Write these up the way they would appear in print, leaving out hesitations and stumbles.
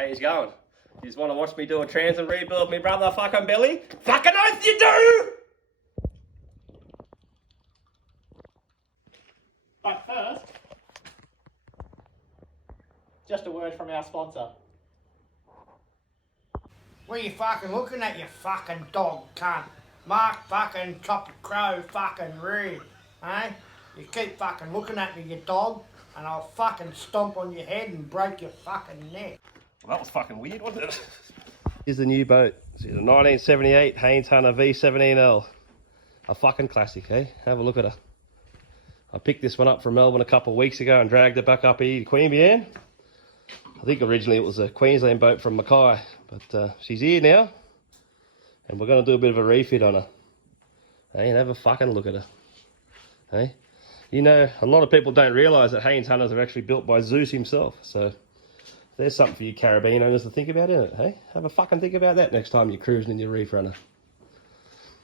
How you going? You just want to watch me do a transom rebuild, me brother fucking Billy? Fucking oath you do! But first, just a word from our sponsor. What are you fucking looking at, you fucking dog cunt? Mark fucking Chopper Crow fucking rude, eh? You keep fucking looking at me, you dog, and I'll fucking stomp on your head and break your fucking neck. Well, that was fucking weird, wasn't it? Here's the new boat. It's a 1978 Haines V17L. A fucking classic, eh? Have a look at her. I picked this one up from Melbourne a couple of weeks ago and dragged it back up here to Queanbeyan. I think originally it was a Queensland boat from Mackay, but she's here now, and we're going to do a bit of a refit on her. Hey, and have a fucking look at her. Hey, you know, a lot of people don't realise that Haines hunters are actually built by Zeus himself, so there's something for you Caribbean owners to think about, isn't it? Hey, have a fucking think about that next time you're cruising in your reef runner.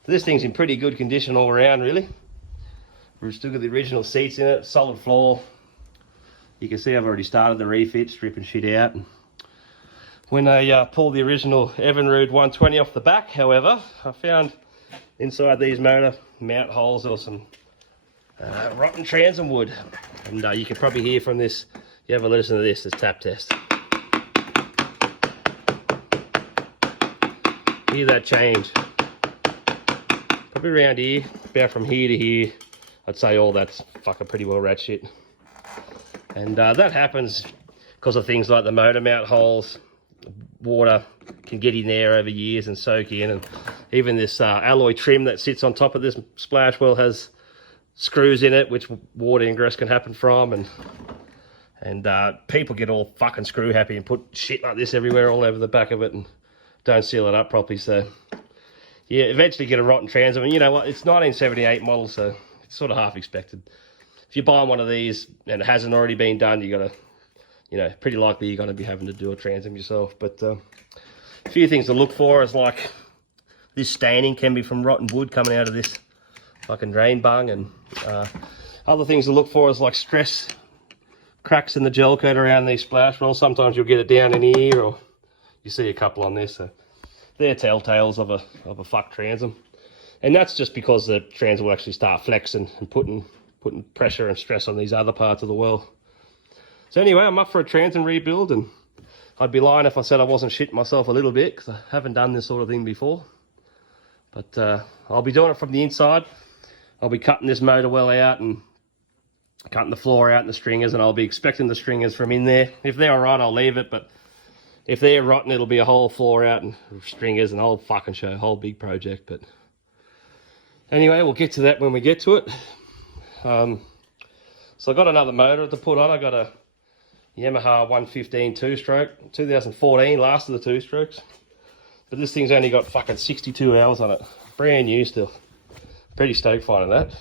This thing's in pretty good condition all around, really. We've still got the original seats in it, solid floor. You can see I've already started the refit, stripping shit out. When I pulled the original Evinrude 120 off the back, however, I found inside these motor mount holes there was some rotten transom wood. And you can probably hear from this, you have a listen to this tap test. Hear that change. Probably around here, about from here to here, I'd say all that's fucking pretty well rat shit. And that happens because of things like the motor mount holes. Water can get in there over years and soak in, and even this alloy trim that sits on top of this splash well has screws in it which water ingress can happen from, and people get all fucking screw happy and put shit like this everywhere all over the back of it and don't seal it up properly. So yeah, eventually get a rotten transom, and you know what, it's 1978 model, so it's sort of half expected. If you're buying one of these and it hasn't already been done, you got to, you know, pretty likely you're going to be having to do a transom yourself. But a few things to look for is like this staining can be from rotten wood coming out of this fucking drain bung, and other things to look for is like stress cracks in the gel coat around these splash wells. Sometimes you'll get it down in here, or you see a couple on this. So they're telltales of a fucked transom, and that's just because the transom will actually start flexing and putting pressure and stress on these other parts of the well. So anyway, I'm up for a transom rebuild, and I'd be lying if I said I wasn't shitting myself a little bit, because I haven't done this sort of thing before. But I'll be doing it from the inside. I'll be cutting this motor well out and cutting the floor out and the stringers, and I'll be expecting the stringers from in there. If they're alright, I'll leave it, but if they're rotten, it'll be a whole floor out and stringers and a whole fucking show, a whole big project. But anyway, we'll get to that when we get to it. So I got another motor to put on. I got a Yamaha 115 two-stroke, 2014, last of the two-strokes. But this thing's only got fucking 62 hours on it. Brand new still. Pretty stoked finding that.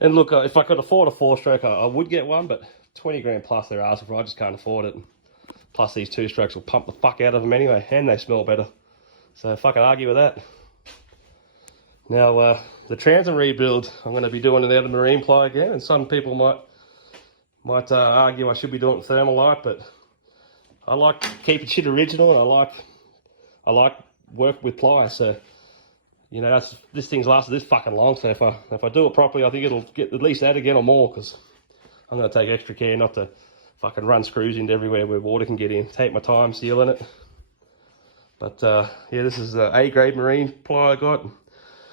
And look, if I could afford a four-stroke, I would get one, but 20 grand plus they're asking for, I just can't afford it. Plus these two-strokes will pump the fuck out of them anyway, and they smell better. So fucking argue with that. Now, the transom rebuild, I'm going to be doing it out of marine ply again, and some people might argue I should be doing it Thermalite, but I like keeping shit original, and I like work with ply. So, you know, this thing's lasted this fucking long. So if I do it properly, I think it'll get at least that again or more, because I'm going to take extra care not to fucking run screws into everywhere where water can get in. Take my time sealing it. But yeah, this is the A-grade marine ply I got.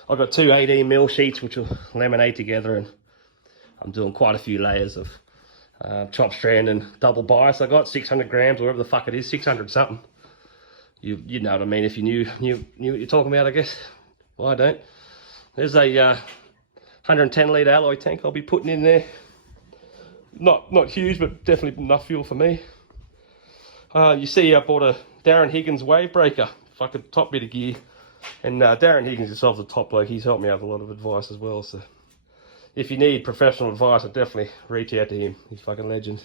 I've got two 18mm sheets which will laminate together, and I'm doing quite a few layers of chop strand and double bias. I got 600 grams, whatever the fuck it is, 600 something. You know what I mean if you knew what you're talking about, I guess. Well, I don't. There's a 110 litre alloy tank I'll be putting in there. Not huge, but definitely enough fuel for me. You see I bought a Darren Higgins wave breaker, fucking top bit of gear. And Darren Higgins himself, the top bloke, he's helped me out with a lot of advice as well. So if you need professional advice, I'd definitely reach out to him. He's fucking legend.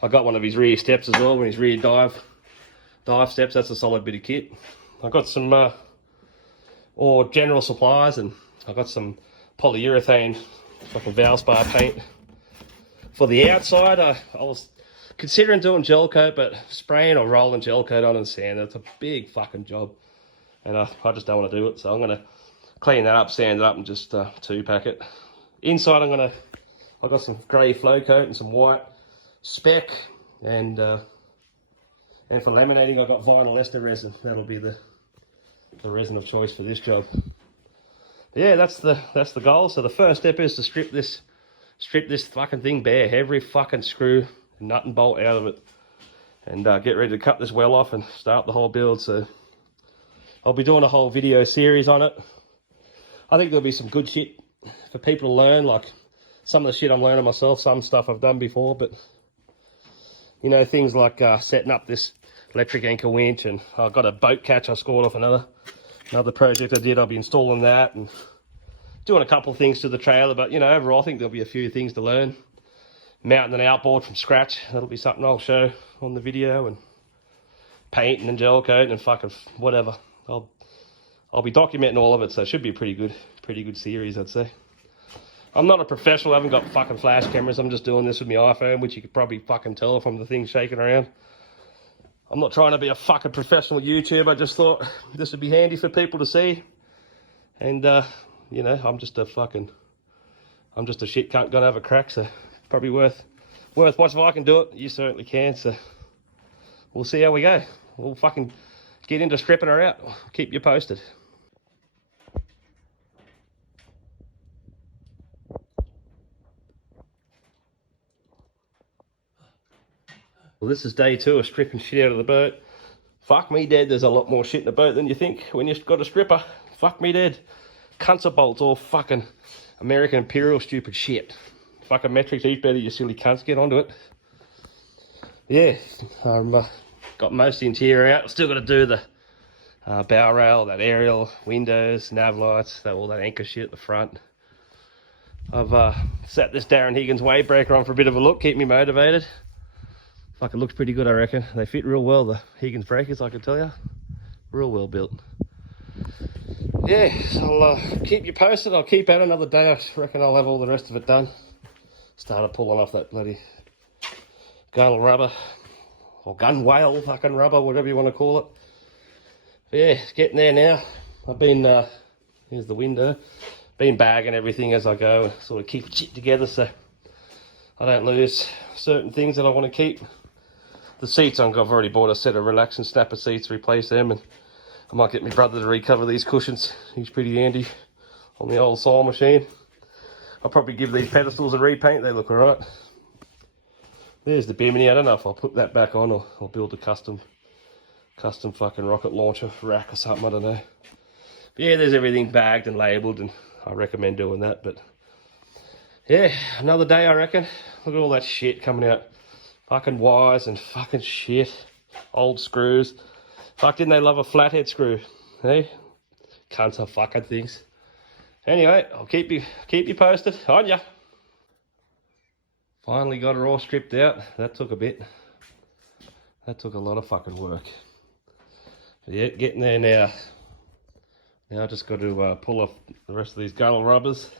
I got one of his rear steps as well, when his rear dive steps. That's a solid bit of kit. I got some general supplies, and I got some polyurethane fucking Valspar paint. For the outside, I was considering doing gel coat, but spraying or rolling gel coat on and sand, it's a big fucking job. And I just don't want to do it, so I'm going to clean that up, sand it up, and just 2-pack it. Inside I've got some grey flow coat and some white spec, and for laminating I've got vinyl ester resin. That'll be the resin of choice for this job. But yeah, that's the goal. So the first step is to strip this fucking thing bare, every fucking screw, nut and bolt out of it, and get ready to cut this well off and start the whole build. So I'll be doing a whole video series on it. I think there'll be some good shit for people to learn, like some of the shit I'm learning myself, some stuff I've done before, but you know, things like setting up this electric anchor winch, and I've got a boat catch I scored off another project I did. I'll be installing that and doing a couple of things to the trailer, but you know, overall I think there'll be a few things to learn. Mounting an outboard from scratch, that'll be something I'll show on the video, and painting and gel coating and fucking whatever. I'll be documenting all of it, so it should be a pretty good series, I'd say. I'm not a professional, I haven't got fucking flash cameras, I'm just doing this with my iPhone, which you could probably fucking tell from the thing shaking around. I'm not trying to be a fucking professional YouTuber, I just thought this would be handy for people to see. And, you know, I'm just a shit cunt gonna have a crack, so probably worth watching. If I can do it, you certainly can, so we'll see how we go. We'll fucking get into stripping her out. Keep you posted. Well, this is day 2 of stripping shit out of the boat. Fuck me dead, there's a lot more shit in the boat than you think when you've got a stripper. Fuck me dead. Cunts of bolts, all fucking American Imperial stupid shit. Fucking metrics, eat better, you silly cunts, get onto it. Yeah, got most of the interior out. Still got to do the bow rail, that aerial, windows, nav lights, all that anchor shit at the front. I've set this Darren Higgins wave breaker on for a bit of a look, keep me motivated. Fucking looks pretty good, I reckon. They fit real well, the Higgins breakers, I can tell you. Real well built. Yeah, so I'll keep you posted. I'll keep at it another day. I reckon I'll have all the rest of it done. Started pulling off that bloody gun rubber, or gun whale fucking rubber, whatever you want to call it. But yeah, it's getting there now. I've been, here's the window, been bagging everything as I go and sort of keep shit together so I don't lose certain things that I want to keep. The seats, I've already bought a set of relax and snapper seats to replace them, and I might get my brother to recover these cushions. He's pretty handy on the old saw machine. I'll probably give these pedestals a repaint, they look alright. There's the bimini, I don't know if I'll put that back on or I'll build a custom fucking rocket launcher rack or something, I don't know. But yeah, there's everything bagged and labelled, and I recommend doing that. But yeah, another day I reckon. Look at all that shit coming out. Fucking wires and fucking shit. Old screws. Fuck, didn't they love a flathead screw? Hey? Cunts of fucking things. Anyway, I'll keep you posted. On ya. Finally got her all stripped out. That took a bit. That took a lot of fucking work. But yeah, getting there now. Now I just got to pull off the rest of these gunnel rubbers.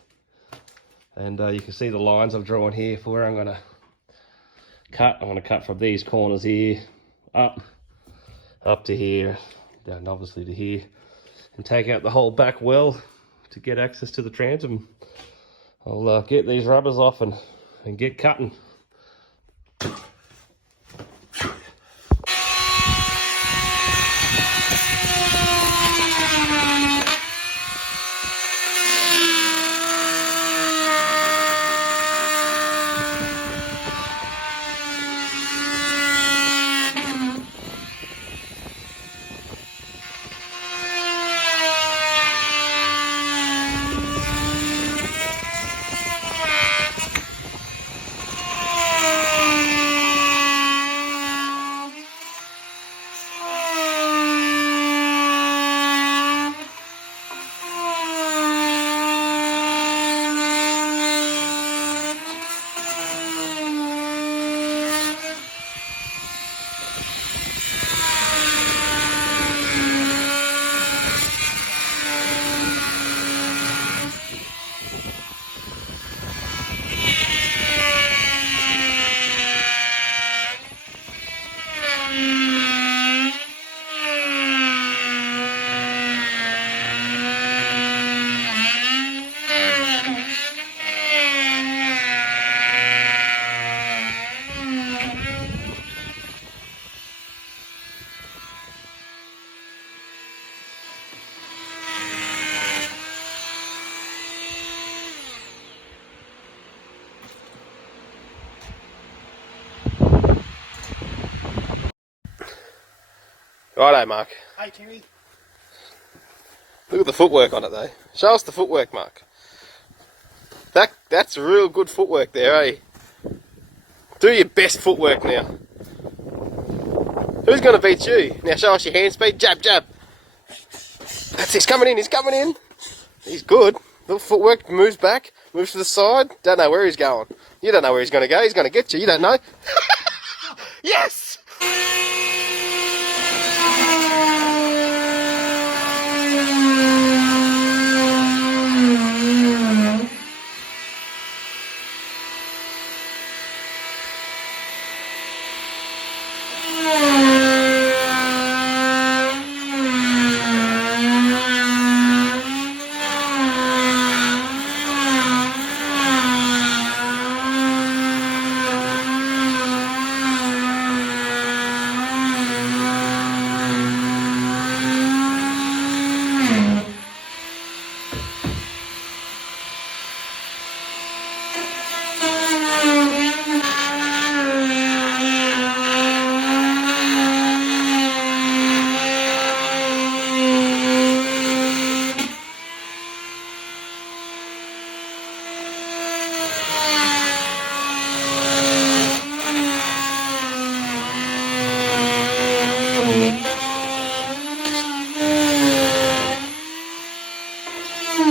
And you can see the lines I've drawn here for where I'm going to cut. I'm going to cut from these corners here, up to here, down obviously to here, and take out the whole back well to get access to the transom. I'll get these rubbers off and get cutting. Righto, Mark. Hey, Terry. Look at the footwork on it, though. Show us the footwork, Mark. That's real good footwork there, eh? Do your best footwork now. Who's going to beat you? Now show us your hand speed. Jab, jab. That's he's coming in, he's coming in. He's good. Little footwork, moves back, moves to the side. Don't know where he's going. You don't know where he's going to go. He's going to get you. You don't know. Yes!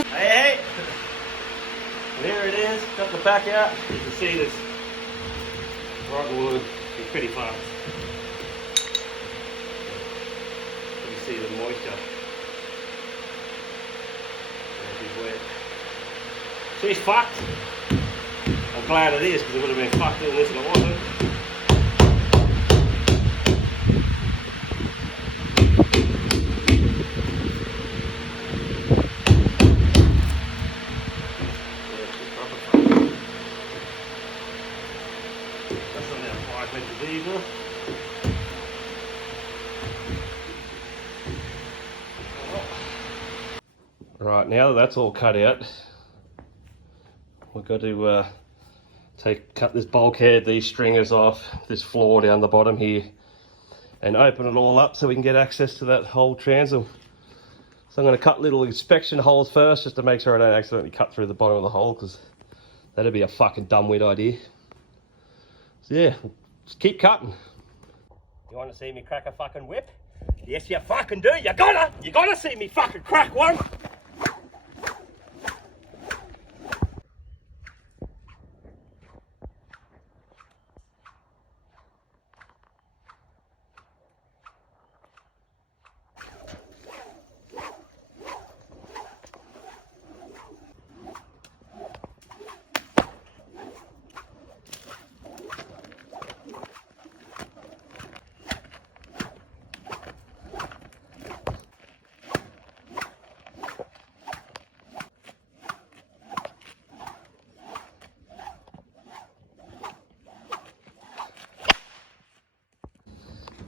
Hey, there it is. Got the back out. You can see this rotten wood is pretty fast. You can see the moisture. She's wet. She's fucked. I'm glad it is because it would have been fucked doing this if it wasn't. Right, now that that's all cut out, we've got to cut this bulkhead, these stringers off, this floor down the bottom here, and open it all up so we can get access to that whole transom. So I'm going to cut little inspection holes first, just to make sure I don't accidentally cut through the bottom of the hole, because that'd be a fucking dumbwit idea. So yeah, just keep cutting. You want to see me crack a fucking whip? Yes, you fucking do. You gotta see me fucking crack one.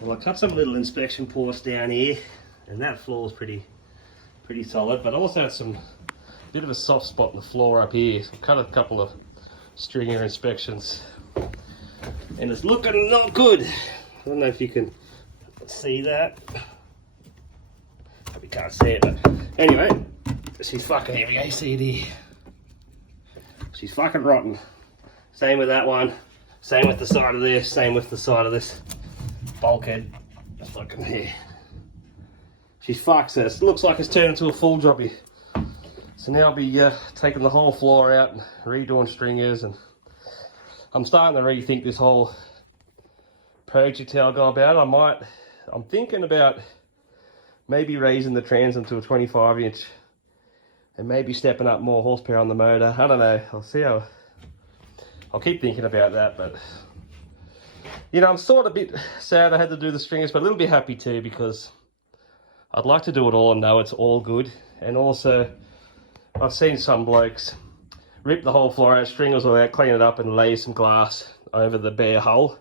Well, I cut some little inspection ports down here, and that floor is pretty solid, but I also had some bit of a soft spot in the floor up here. So I've cut a couple of stringer inspections, and it's looking not good. I don't know if you can see that. Probably can't see it, but anyway, she's fucking, here we go, see it here. She's fucking rotten. Same with that one, same with the side of this, same with the side of this bulkhead. Just looking here. She's fucked, so it looks like it's turned into a full job here. So now I'll be taking the whole floor out and redoing stringers, and I'm starting to rethink this whole project, how I go about it. I'm thinking about maybe raising the transom to a 25-inch and maybe stepping up more horsepower on the motor. I don't know, I'll see how, I'll keep thinking about that, but you know, I'm sort of a bit sad I had to do the stringers, but a little bit happy too, because I'd like to do it all and know it's all good. And also, I've seen some blokes rip the whole floor out, stringers all out, clean it up and lay some glass over the bare hull.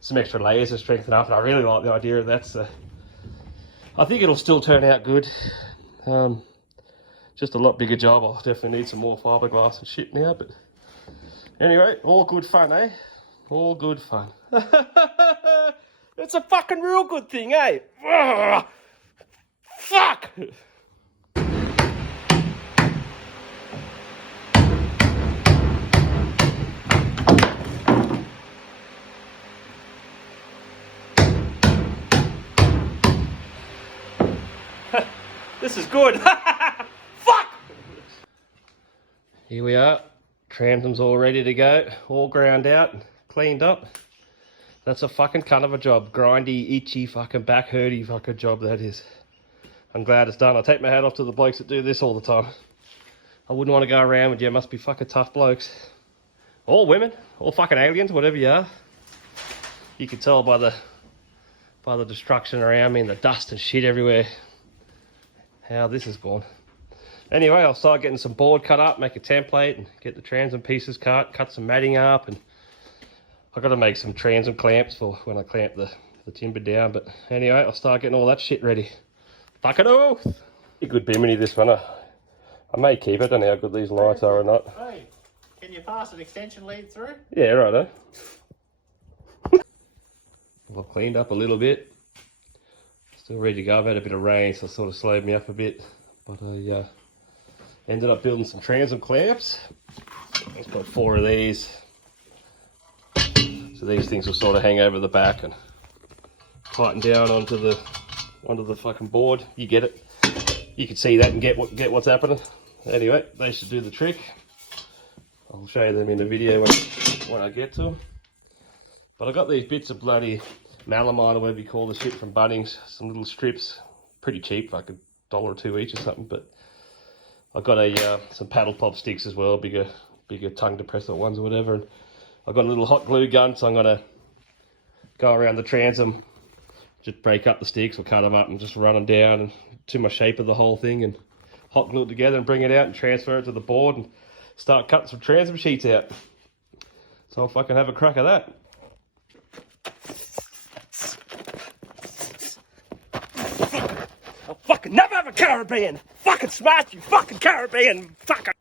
Some extra layers to strengthen up, and I really like the idea of that, so I think it'll still turn out good. Just a lot bigger job. I'll definitely need some more fiberglass and shit now, but anyway, all good fun, eh? All good fun. It's a fucking real good thing, eh? Ugh. Fuck! This is good. Fuck! Here we are. Transom's all ready to go. All ground out, cleaned up. That's a fucking cunt of a job. Grindy, itchy, fucking back hurty fucking job that is. I'm glad it's done. I take my hat off to the blokes that do this all the time. I wouldn't want to go around with you. Must be fucking tough blokes. All women, all fucking aliens, whatever you are. You can tell by the destruction around me and the dust and shit everywhere how this has gone. Anyway, I'll start getting some board cut up, make a template, and get the transom pieces cut some matting up, and I've got to make some transom clamps for when I clamp the timber down. But anyway, I'll start getting all that shit ready. Fuck it off! A good bimini, this one. I may keep it. I don't know how good these lights are or not. Hey, can you pass an extension lead through? Yeah, righto. I've cleaned up a little bit. Still ready to go. I've had a bit of rain, so it sort of slowed me up a bit. But I ended up building some transom clamps. Let's put 4 of these. So these things will sort of hang over the back and tighten down onto the fucking board. You get it. You can see that and get what's happening. Anyway, they should do the trick. I'll show you them in the video when I get to them. But I got these bits of bloody malamine or whatever you call the shit from Bunnings. Some little strips, pretty cheap, like $1 or $2 each or something. But I got some paddle pop sticks as well, bigger tongue depressor ones or whatever. And I've got a little hot glue gun, so I'm gonna go around the transom, just break up the sticks or cut them up and just run them down and to my shape of the whole thing and hot glue it together and bring it out and transfer it to the board and start cutting some transom sheets out. So I'll fucking have a crack at that. I'll fucking never have a Caribbean! Fucking smash you, fucking Caribbean! Fucking.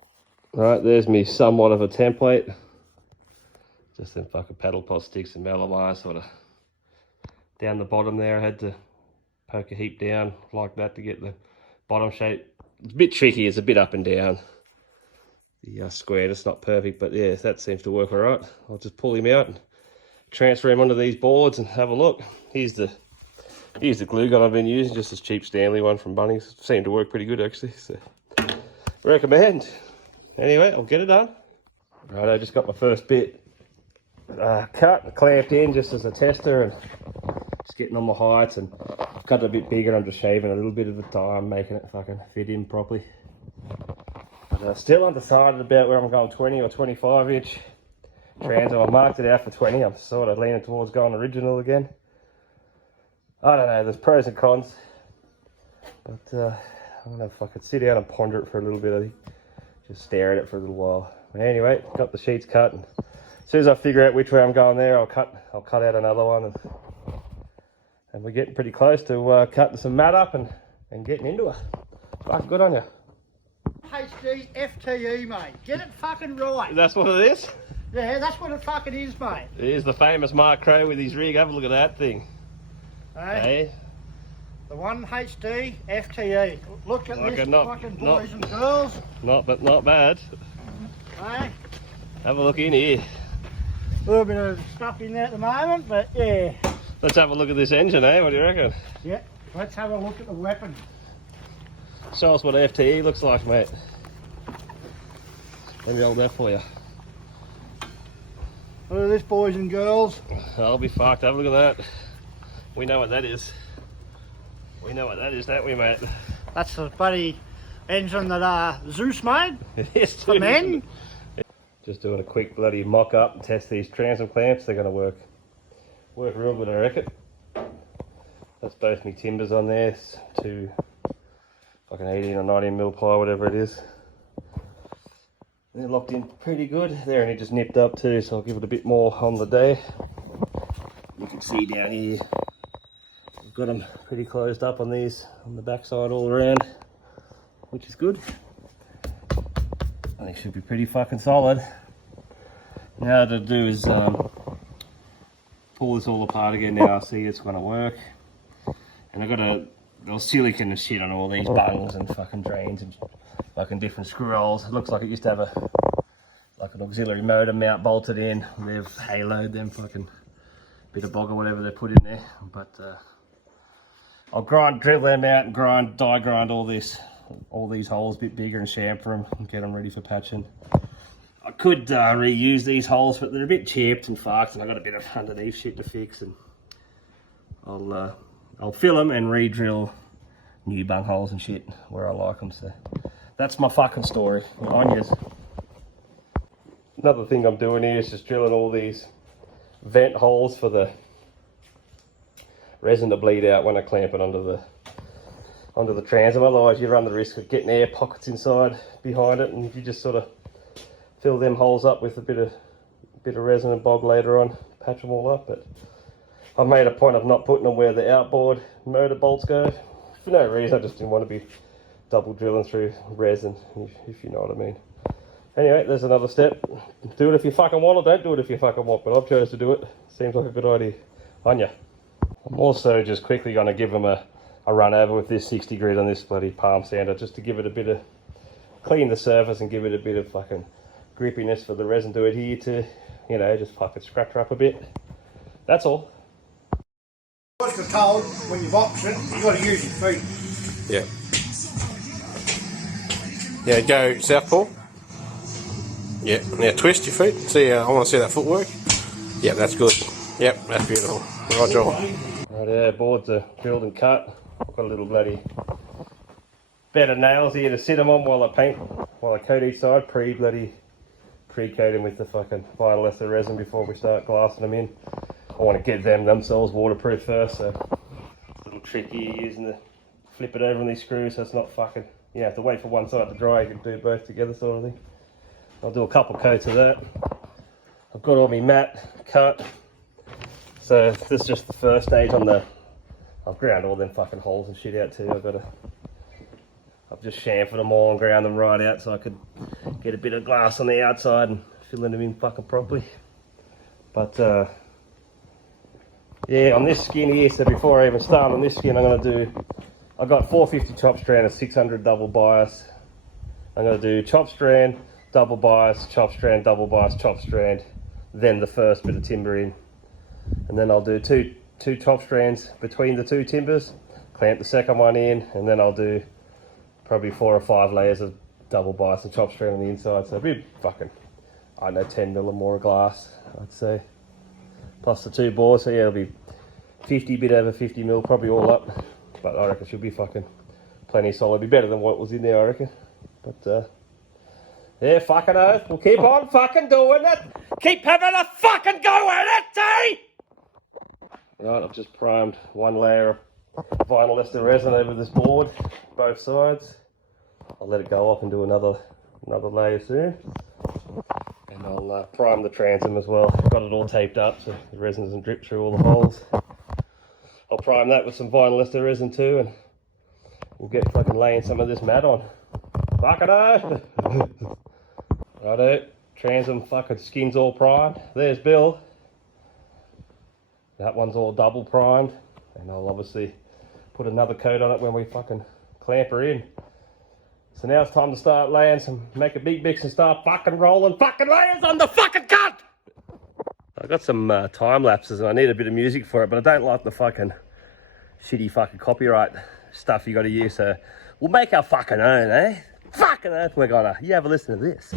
Alright, there's me somewhat of a template. Just them fucking paddle pot sticks and melamine sort of down the bottom there. I had to poke a heap down like that to get the bottom shape. It's a bit tricky, it's a bit up and down. The square, it's not perfect, but yeah, that seems to work all right. I'll just pull him out and transfer him onto these boards and have a look. Here's the glue gun I've been using, just this cheap Stanley one from Bunnings. Seemed to work pretty good actually, so recommend. Anyway, I'll get it done. Right, I just got my first bit cut and clamped in just as a tester and just getting on my heights, and I've cut it a bit bigger. I'm just shaving a little bit at a time, making it fucking fit in properly. But still undecided about where I'm going, 20 or 25 inch transom. I marked it out for 20. I'm sort of leaning towards going original again. I don't know, there's pros and cons, but I don't know if I could sit down and ponder it for a little bit. I think just stare at it for a little while. But anyway, got the sheets cut, and as soon as I figure out which way I'm going there, I'll cut out another one, and we're getting pretty close to cutting some mat up and getting into it. Fuck, good on you. HD FTE, mate. Get it fucking right. That's what it is? Yeah, that's what it fucking is, mate. It is the famous Mark Crow with his rig. Have a look at that thing. Hey? The one HD FTE. Look at this fucking boys and girls. Not bad. Hey? Have a look in here. A little bit of stuff in there at the moment, but yeah. Let's have a look at this engine, eh? What do you reckon? Yeah, let's have a look at the weapon. Show us what FTE looks like, mate. Let me hold that for you. Look at this, boys and girls. I'll be fucked. Have a look at that. We know what that is. We know what that is, don't we, mate? That's the bloody engine that Zeus made. It is for men. Just doing a quick bloody mock up and test these transom clamps. They're going to work real good, I reckon. That's both my timbers on there. It's two fucking 18 or 19 mil ply, whatever it is. They're locked in pretty good. They're only just nipped up too, so I'll give it a bit more on the day. You can see down here, I've got them pretty closed up on these, on the back side all around, which is good. They should be pretty fucking solid. Now what I'll do is pull this all apart again now. See, it's going to work. And I've got there's silicone and shit on all these bungs and fucking drains and fucking different screw holes. It looks like it used to have like an auxiliary motor mount bolted in. They've haloed them fucking bit of bog or whatever they put in there. But I'll drill them out and die grind all these holes a bit bigger and chamfer them and get them ready for patching. I could reuse these holes, but they're a bit chipped and fucked, and I've got a bit of underneath shit to fix, and I'll fill them and re-drill new bung holes and shit where I like them. So that's my fucking story. Onions. Another thing I'm doing here is just drilling all these vent holes for the resin to bleed out when I clamp it onto the transom. Otherwise you run the risk of getting air pockets inside behind it, and if you just sort of fill them holes up with a bit of resin and bog later on, patch them all up. But I've made a point of not putting them where the outboard motor bolts go for no reason. I just didn't want to be double drilling through resin, if you know what I mean. Anyway, there's another step. Do it if you fucking want, or don't do it if you fucking want, but I've chose to do it. Seems like a good idea. On ya. I'm also just quickly going to give them a run over with this 60 grit on this bloody palm sander, just to give it a bit of, clean the surface and give it a bit of fucking grippiness for the resin to adhere to, you know, just fucking scratch her up a bit. That's all. I was told when you're boxing, you've got to use your feet. Yeah. Yeah, go southpaw. Yeah, now twist your feet. See, I want to see that footwork. Yeah, that's good. Yep, that's beautiful. Right job. Right, yeah, boards are drilled and cut. I've got a little bloody bed of nails here to sit them on while I coat each side, pre-coat them with the fucking vinyl ester resin before we start glassing them in. I want to get them themselves waterproof first, so it's a little tricky using the flip it over on these screws so it's not fucking, you have to wait for one side to dry, you can do both together sort of thing. I'll do a couple coats of that. I've got all my mat cut, so this is just the first stage on the, I've ground all them fucking holes and shit out too. I've just chamfered them all and ground them right out so I could get a bit of glass on the outside and filling them in fucking properly. But yeah, on this skin here, so before I even start on this skin, I've got 450 chop strand and 600 double bias. I'm going to do chop strand, double bias, chop strand, double bias, chop strand, then the first bit of timber in. And then I'll do two chop strands between the two timbers, clamp the second one in, and then I'll do probably 4 or 5 layers of double bias and chop strand on the inside. So it'll be fucking, I don't know, 10 mil or more glass, I'd say. Plus the 2 bores, so yeah, it'll be 50, bit over 50 mil, probably all up. But I reckon she'll be fucking plenty solid. Be better than what was in there, I reckon. But yeah, fucking oath. We'll keep on fucking doing it. Keep having a fucking go at it, eh? Right, I've just primed one layer of vinyl ester resin over this board, both sides. I'll let it go off and do another layer soon. And I'll prime the transom as well. Got it all taped up so the resin doesn't drip through all the holes. I'll prime that with some vinyl ester resin too, and we'll get fucking laying some of this mat on. Fucking oath. Righto, transom fucking skin's all primed. There's Bill. That one's all double primed, and I'll obviously put another coat on it when we fucking clamp her in. So now it's time to start laying make a big mix and start fucking rolling fucking layers on the fucking cut! I got some time lapses and I need a bit of music for it, but I don't like the fucking shitty fucking copyright stuff you gotta use, so we'll make our fucking own, eh? Fucking oath, we're gonna. You have a listen to this.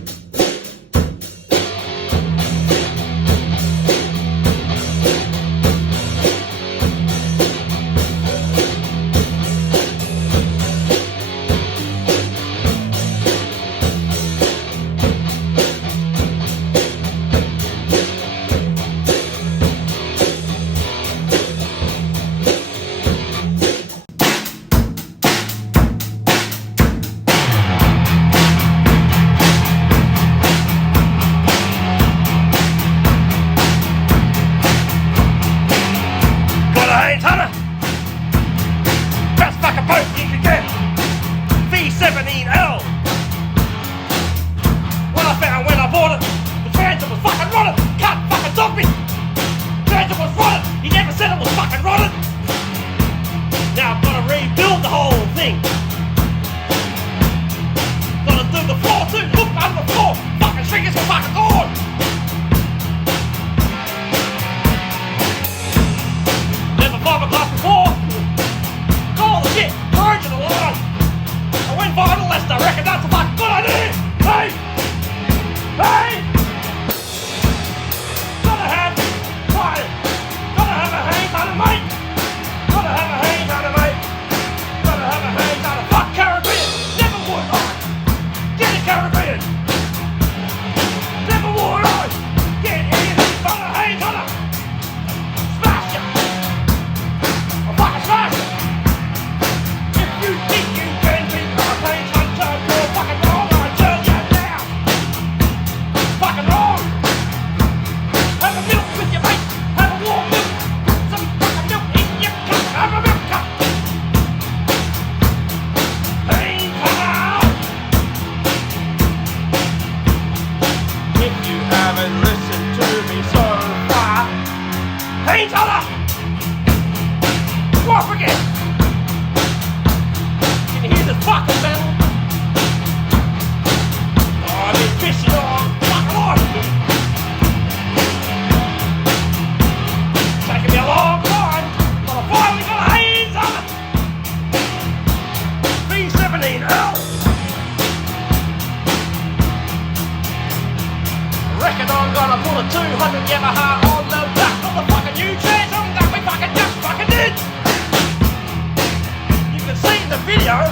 video,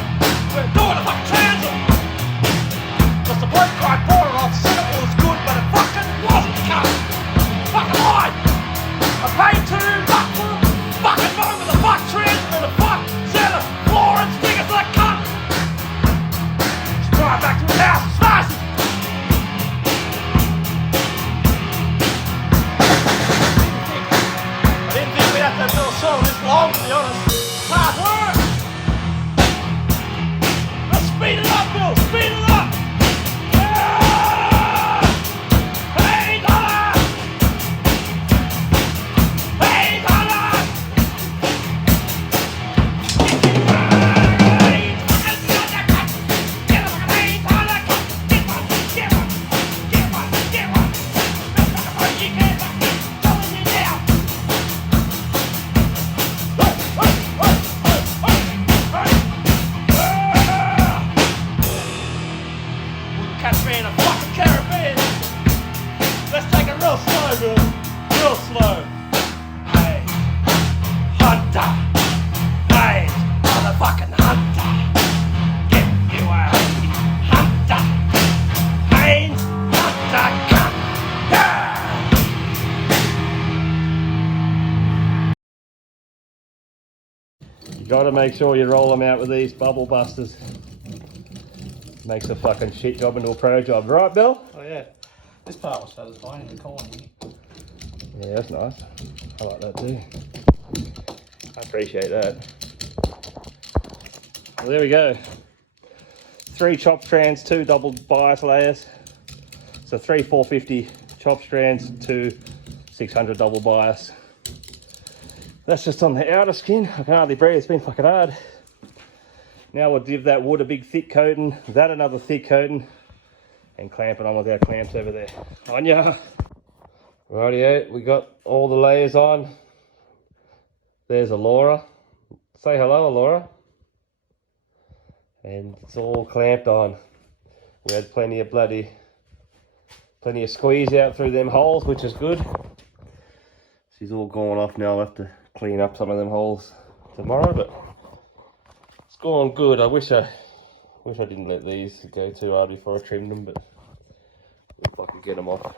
we're doing a fucking transom. Because the bloke I bought it off said it was good, but it fucking wasn't, cunt. Fucking lied. I paid $2 for a fucking motor with a fuck transom and a fuck set of floor and stickers for that cunt. Just drive back to his house as fast. I didn't think we'd have to do a show this long, to be honest. Hard work. Let's speed it up, Bill. Speed it up. Yeah! Hey, Donna! Hey, Donna! Catch me in a fucking caravan. Let's take it real slow, bro. Real slow. Hey, hunter. Hey, motherfucking hunter. Get you a hunter. Haines, hunter, cunt. Yeah! You gotta make sure you roll them out with these bubble busters. Makes a fucking shit job into a pro job, right, Bill? Oh yeah, this part was satisfying in the corner. Yeah, that's nice. I like that too. I appreciate that. Well, there we go. 3 chop strands, 2 double bias layers. So 3 450 chop strands, 2 600 double bias. That's just on the outer skin. I can hardly breathe, it's been fucking hard. Now we'll give that wood a big thick coating, that another thick coating, and clamp it on with our clamps over there. On ya! Rightio, we got all the layers on. There's Alora. Say hello, Alora. And it's all clamped on. We had plenty of squeeze out through them holes, which is good. She's all gone off now. I'll have to clean up some of them holes tomorrow, but going good. I wish I didn't let these go too hard before I trimmed them, but if I could get them off.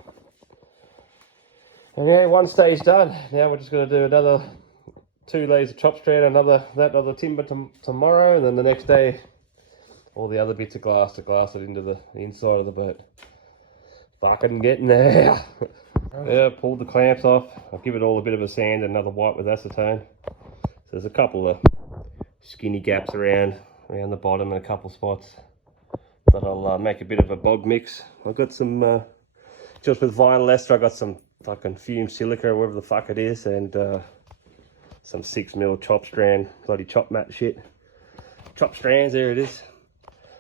And yeah, one stage done. Now we're just going to do another 2 layers of chop strand, another timber tomorrow, and then the next day all the other bits of glass to glass it into the inside of the boat. Fucking getting there. Yeah, pulled the clamps off. I'll give it all a bit of a sand and another wipe with acetone. So there's a couple of skinny gaps around the bottom and a couple spots that I'll make a bit of a bog mix. I've got some just with vinyl ester. I got some fucking fume silica or whatever the fuck it is, and some 6mm chop strand, bloody chop mat shit. Chop strands, there it is.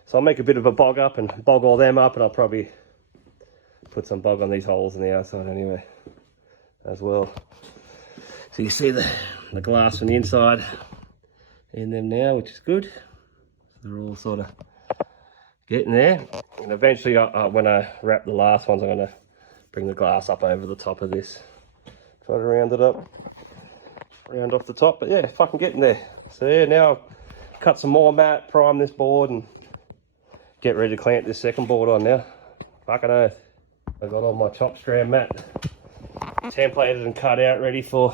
So I'll make a bit of a bog up and bog all them up, and I'll probably put some bog on these holes on the outside anyway as well. So you see the glass from the inside in them now, which is good. They're all sort of getting there, and eventually when I wrap the last ones, I'm going to bring the glass up over the top of this, try to round it up, round off the top. But yeah, fucking getting there. So yeah, now I'll cut some more mat, prime this board, and get ready to clamp this second board on now. Fucking oath. I got all my chop strand mat templated and cut out, ready for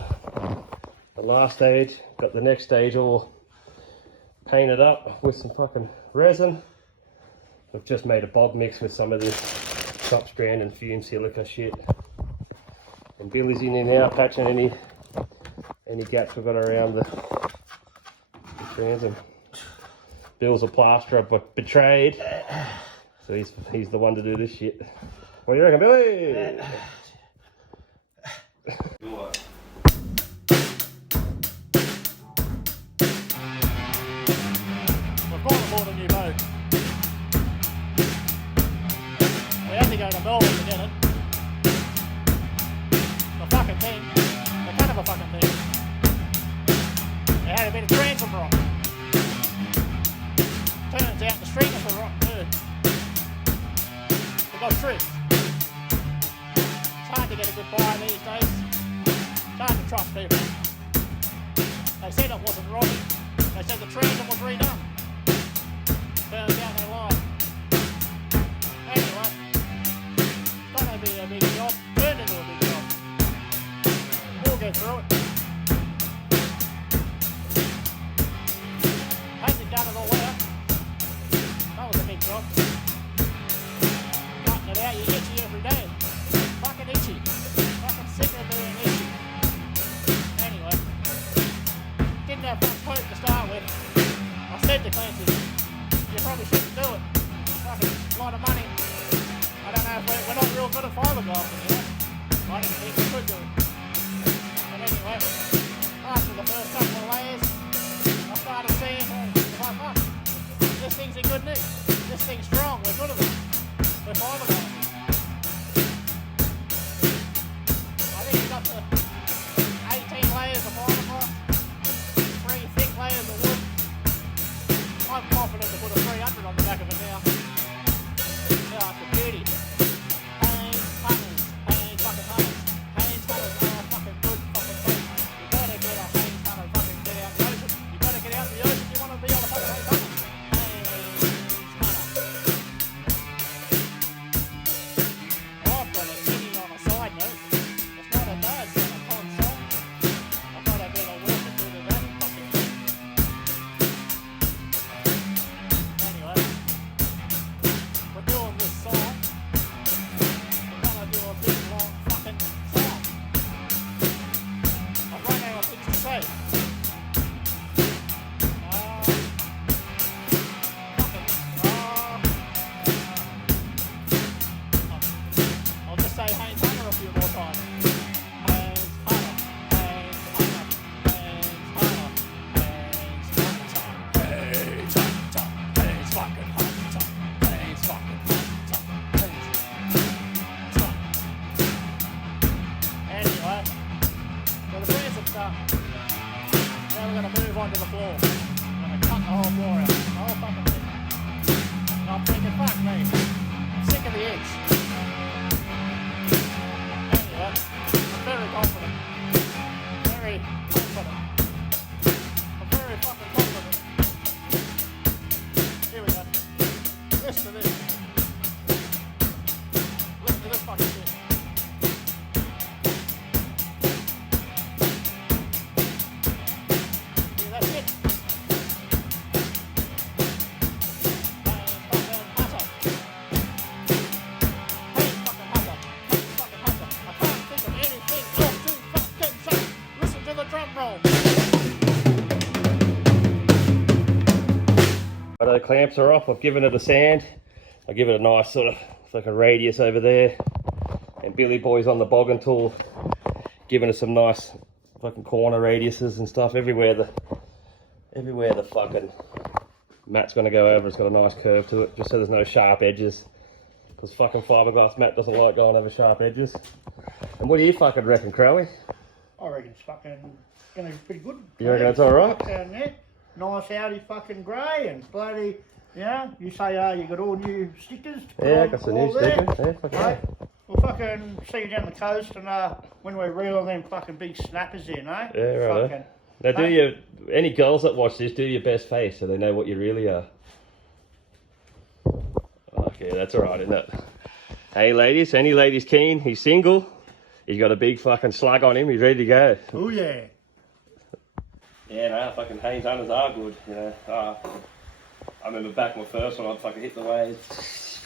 the last stage. Got the next stage all painted up with some fucking resin. We've just made a bog mix with some of this chop strand and fume silica shit. And Billy's in here now patching any gaps we've got around the transom. Bill's a plasterer but betrayed, so he's the one to do this shit. What do you reckon, Billy? Go to Melbourne to get it. The fucking thing, the kind of a fucking thing. They had a bit of transom rock. Turns out the string is a rock too. They got tricks. It's hard to get a good buy these days. It's hard to trust people. They said it wasn't rotten. They said the transom was redone. start with. I said to Clancy, you probably shouldn't do it. Fucking a lot of money. I don't know if we're not real good at fiberglass in here. I didn't think we could do it. But anyway, after the first couple of layers, I started seeing, like, fuck, this thing's in good nick. This thing's strong, we're good at it. We're fiberglass. I think we got to 18 layers of fiberglass, 3 thick layers of wood. I'm confident to put a 300 on the back of it now. Yeah, it's a beauty. Haines Hunters, Haines fucking Hunters. Haines Hunters are a fucking good fucking thing. You better get a Haines Hunter fucking get out the ocean. You better get out the ocean, you want to be on a fucking Haines Hunter. I've got a mini on a side note. It's not a bad set of console. I thought I'd better work it through that fucking thing. Anyway, we're doing this song. We're gonna do a big long fucking song. I've run out of things to say. I'll just say Haines Hunter a few more times. Haines Hunter, Haines Hunter, Haines Hunter, Haines Hunter, Haines fucking Hunter, Haines fucking Hunter, Haines Hunter. Anyway, so the Transom stuff. Now we're gonna move on to the floor. I'm gonna cut the whole floor out, the whole fucking thing. And I'm thinking, fuck me, I'm sick of the edge. Anyway, I'm very confident. Very confident. I'm very fucking confident. Here we go. Listen to this. Listen to this fucking shit. Yeah, that's it. Haines fucking Hunter. Haines fucking Hunter. I can't think of anything else to fucking say. Listen to the drum roll. The clamps are off. I've given it a sand. I'll give it a nice sort of fucking radius over there. And Billy Boy's on the boggin tool, giving us some nice fucking corner radiuses and stuff. Everywhere the fucking mat's gonna go over, it's got a nice curve to it, just so there's no sharp edges. Because fucking fiberglass mat doesn't like going over sharp edges. And what do you fucking reckon, Crowley? I reckon it's fucking gonna be pretty good. You reckon it's alright? Yeah. Nice Audi fucking grey and bloody, you say you got all new stickers to put Yeah, on got some all new there. stickers. Yeah, fucking Right? We'll fucking see you down the coast and when we reel them fucking big snappers in, eh? Yeah, right. Fucking, Now any girls that watch this, do your best face so they know what you really are. Okay, that's alright, isn't it? Hey ladies, any ladies keen? He's single. He's got a big fucking slug on him, he's ready to go. Oh yeah. Yeah, no, fucking Haines Hunters are good, you know. I remember back my first one, I'd fucking hit the waves.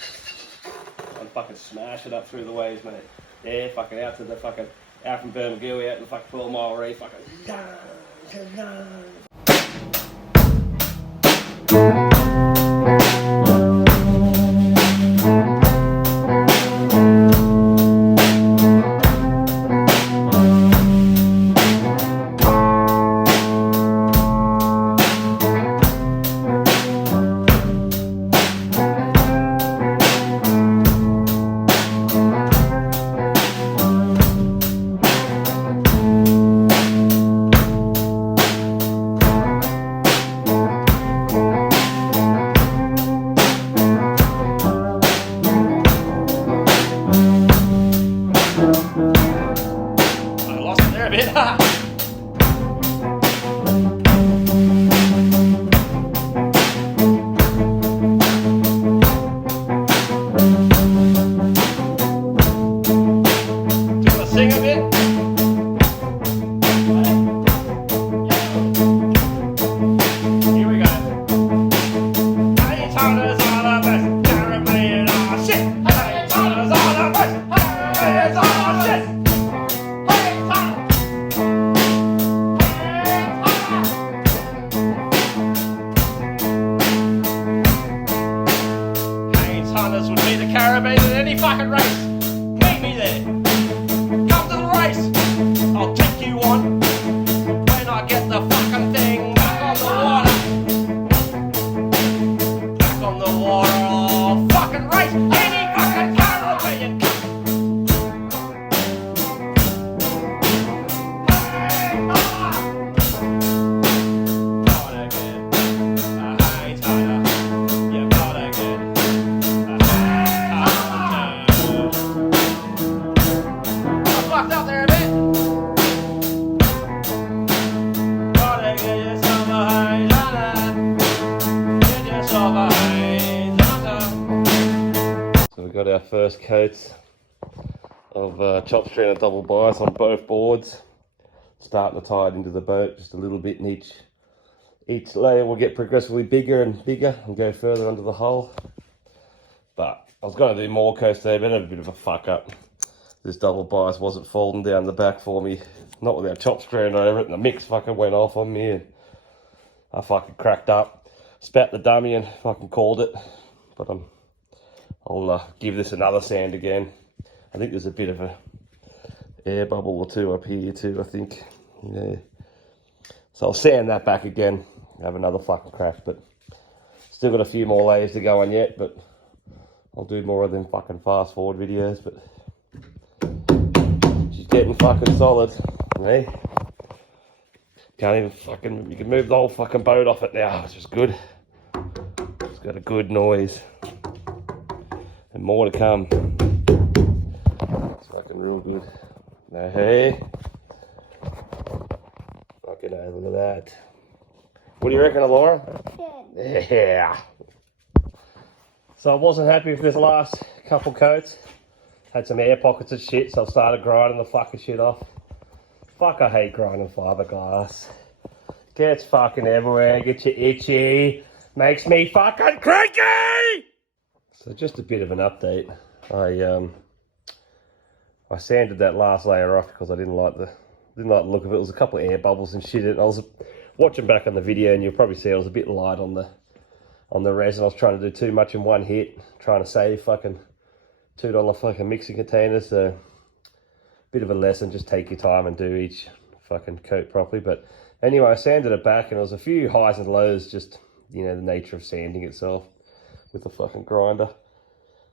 I'd fucking smash it up through the waves, mate. Yeah, fucking out to the fucking, out from Bermagui, out to the fucking 12 Mile Reef, fucking. first coats of chop strand and double bias on both boards. Starting to tie it into the boat just a little bit, and each layer will get progressively bigger and bigger and go further under the hull. But I was going to do more coats there, but I had a bit of a fuck up. This double bias wasn't folding down the back for me, not without chop strand over it, and the mix fucking went off on me, and I fucking cracked up, spat the dummy and fucking called it. But I'll give this another sand again. I think there's a bit of a air bubble or two up here too, I think. Yeah. So I'll sand that back again, have another fucking crack, but still got a few more layers to go on yet, but I'll do more of them fucking fast forward videos, but she's getting fucking solid, eh? Can't even fucking, you can move the whole fucking boat off it now, which is good. It's got a good noise. And more to come. It's fucking real good. Now, hey. Fucking hell, look at that. What do you reckon, Laura? Yeah. So I wasn't happy with this last couple coats. Had some air pockets of shit, so I started grinding the fucking shit off. Fuck, I hate grinding fiberglass. Gets fucking everywhere, gets you itchy. Makes me fucking cranky! So just a bit of an update. I sanded that last layer off because I didn't like the look of it. There was a couple of air bubbles and shit. I was watching back on the video, and you'll probably see I was a bit light on the resin. I was trying to do too much in one hit, trying to save fucking $2 fucking mixing containers. So bit of a lesson, just take your time and do each fucking coat properly. But anyway, I sanded it back, and there was a few highs and lows, just, you know, the nature of sanding itself with the fucking grinder.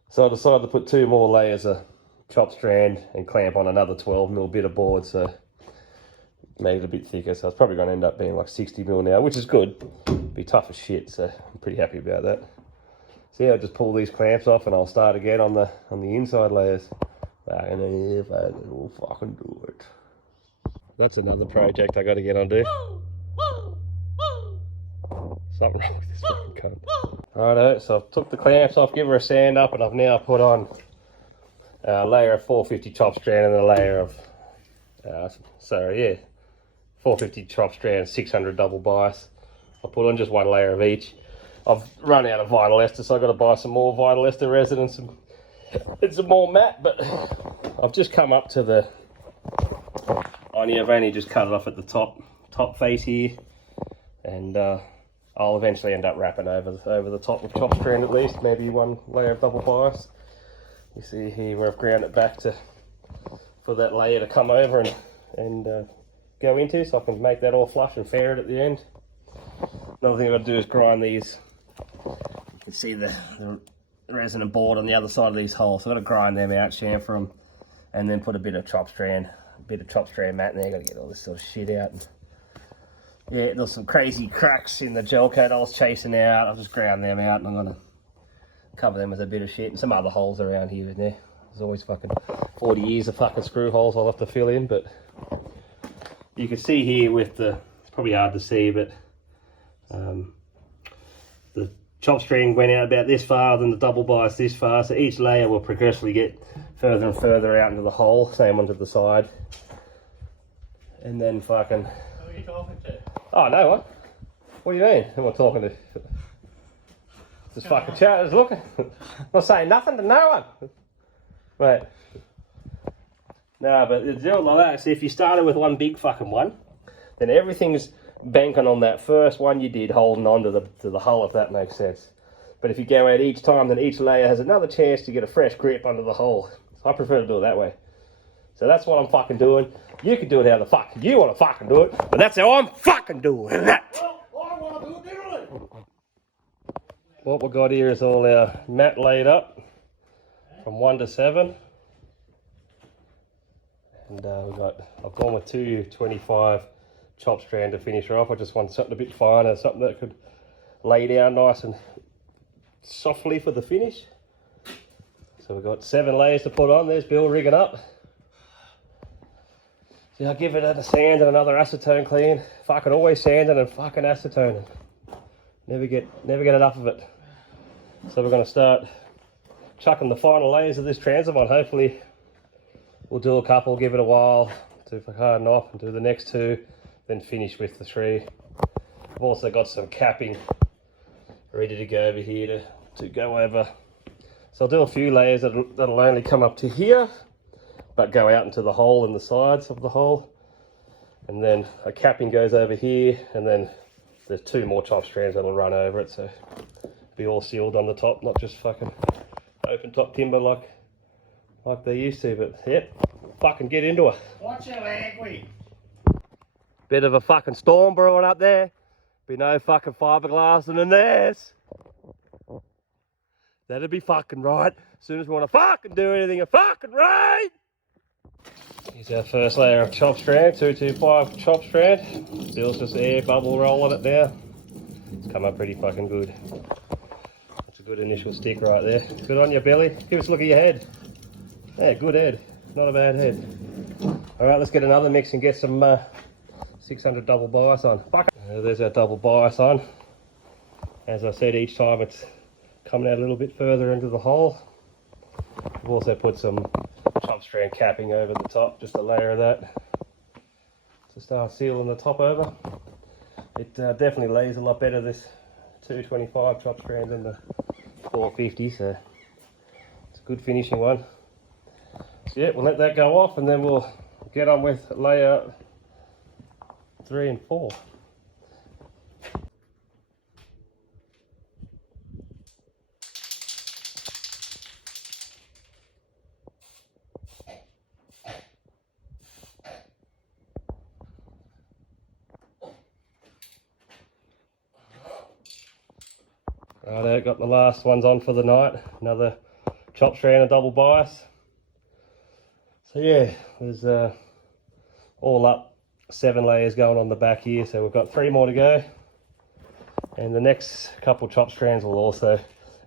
So I decided to put 2 more layers of chop strand and clamp on another 12mm bit of board, so made it a bit thicker. So it's probably going to end up being like 60mm now, which is good. Be tough as shit, so I'm pretty happy about that. So yeah, I'll just pull these clamps off and I'll start again on the inside layers. And if I will fucking do it. That's another project I got to get on do. Something wrong with this fucking cunt. Righto, so I've took the clamps off, give her a sand up, and I've now put on a layer of 450 chop strand and a layer of, 450 chop strand, 600 double bias. I'll put on just 1 layer of each. I've run out of vinyl ester, so I've got to buy some more vinyl ester resin and some more matte, but I've just come up to the, I've only just cut it off at the top face here, and I'll eventually end up wrapping over the top with chop strand at least, maybe 1 layer of double bias. You see here where I've ground it back for that layer to come over and go into, so I can make that all flush and fair it at the end. Another thing I've got to do is grind these. You can see the resin and board on the other side of these holes, so I've got to grind them out, chamfer them, and then put a bit of chop strand mat in there. Got to get all this sort of shit out. And yeah, there's some crazy cracks in the gel coat I was chasing out. I'll just ground them out, and I'm going to cover them with a bit of shit and some other holes around here and there. There's always fucking 40 years of fucking screw holes I'll have to fill in, but you can see here with it's probably hard to see, but the chop string went out about this far, then the double bias this far, so each layer will progressively get further and further out into the hole, same onto the side. And then fucking... Who are you talking to? Oh, no one. What do you mean? Who am I talking to? Just fucking chatters looking. Not saying nothing to no one. Right. No, but it's all like that. See, if you started with one big fucking one, then everything's banking on that first one you did, holding on to the hull, if that makes sense. But if you go out each time, then each layer has another chance to get a fresh grip under the hull. So I prefer to do it that way. So that's what I'm fucking doing. You can do it how the fuck you want to fucking do it, but that's how I'm fucking doing it. Well, I want to do it differently. What we got here is all our mat laid up from 1 to 7. And I've gone with 225 chop strand to finish her off. I just want something a bit finer, something that could lay down nice and softly for the finish. So we've got 7 layers to put on. There's Bill rigging up. So I'll give it a sand and another acetone clean. Fucking always sanding and fucking acetoning. Never get enough of it. So we're going to start chucking the final layers of this transom on. Hopefully we'll do a couple, give it a while to harden off and do the next two, then finish with the 3. I've also got some capping ready to go over here to go over. So I'll do a few layers that'll only come up to here, but go out into the hole in the sides of the hole. And then a capping goes over here, and then there's 2 more top strands that'll run over it, so be all sealed on the top, not just fucking open top timber like they used to. But yep, fucking get into it. Watch your leg, Bit of a fucking storm brewing up there. Be no fucking fiberglass in this. That'd be fucking right. As soon as we want to fucking do anything, a fucking right. Here's our first layer of chop strand, 225 chop strand. Bill's just air bubble rolling it now. It's come up pretty fucking good. That's a good initial stick right there. Good on your belly. Give us a look at your head. Yeah, good head. Not a bad head. Alright, let's get another mix and get some 600 double bias on. Fuck it. There's our double bias on. As I said, each time it's coming out a little bit further into the hole. We've also put some chop strand capping over the top, just a layer of that to start sealing the top over. It definitely lays a lot better, this 225 chop strand than the 450, so it's a good finishing one. So yeah, we'll let that go off and then we'll get on with layer 3 and 4. Righto, got the last ones on for the night. Another chop strand and double bias. So yeah, there's all up 7 layers going on the back here, so we've got 3 more to go. And the next couple chop strands will also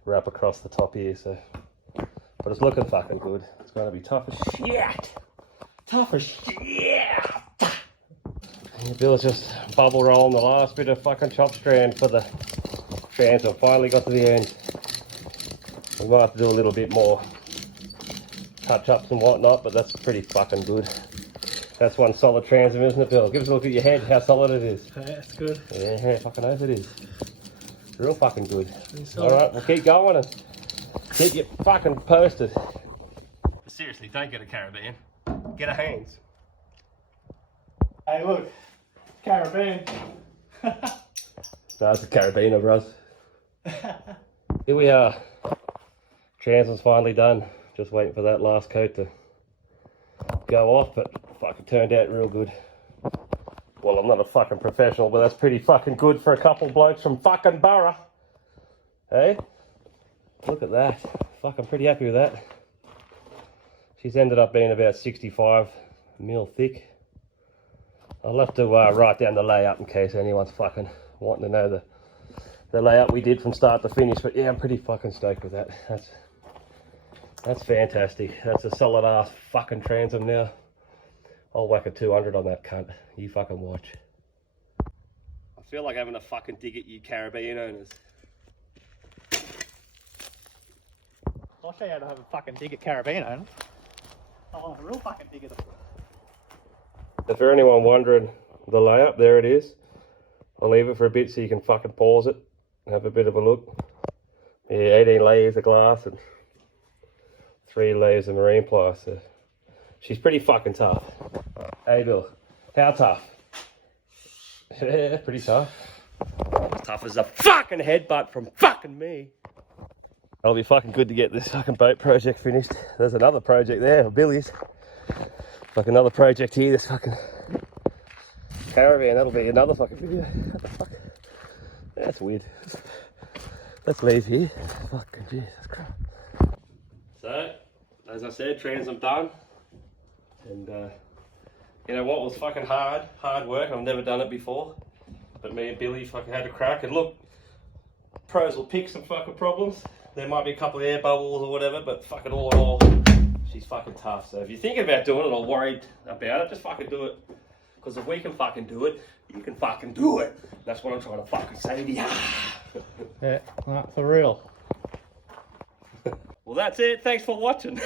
wrap across the top here, so. But it's looking fucking good. It's going to be tough as shit. Tough as shit. And Bill's just bubble rolling the last bit of fucking chop strand for the transom. Finally got to the end. We might have to do a little bit more touch-ups and whatnot, but that's pretty fucking good. That's one solid transom, isn't it, Bill? Give us a look at your head, how solid it is. Yeah, it's good. Yeah, fucking oath it is. Real fucking good. Alright, we'll keep going and keep you fucking posted. Seriously, don't get a Caribbean. Get a Haines. Hey, look. Caribbean. No, it's a Carabiner, bros. Here we are. Transom's finally done. Just waiting for that last coat to go off, but fucking turned out real good. Well, I'm not a fucking professional, but that's pretty fucking good for a couple blokes from fucking Borough. Hey? Look at that. Fucking pretty happy with that. She's ended up being about 65 mil thick. I'll have to write down the layout in case anyone's fucking wanting to know the layout we did from start to finish. But yeah, I'm pretty fucking stoked with that. That's fantastic. That's a solid ass fucking transom now. I'll whack a 200 on that cunt. You fucking watch. I feel like having a fucking dig at you Caribbean owners. I'll show you how to have a fucking dig at Caribbean owners. Oh, a real fucking dig at them. If for anyone wondering the layout, there it is. I'll leave it for a bit so you can fucking pause it and have a bit of a look. Yeah, 18 layers of glass and 3 layers of marine ply, so she's pretty fucking tough. Hey Bill, how tough? Yeah, pretty tough. As tough as a fucking headbutt from fucking me. That'll be fucking good to get this fucking boat project finished. There's another project there, Billy's. Fucking another project here, this fucking caravan, that'll be another fucking video. What the fuck? That's weird. Let's leave here. Fucking Jesus Christ. So, as I said, transom done. And you know what was fucking hard work. I've never done it before. But me and Billy fucking had a crack. And look, pros will pick some fucking problems. There might be a couple of air bubbles or whatever, but fucking all in all, she's fucking tough. So if you're thinking about doing it or worried about it, just fucking do it. Because if we can fucking do it, you can fucking do it. That's what I'm trying to fucking say to you. Yeah, for real. Well, that's it. Thanks for watching.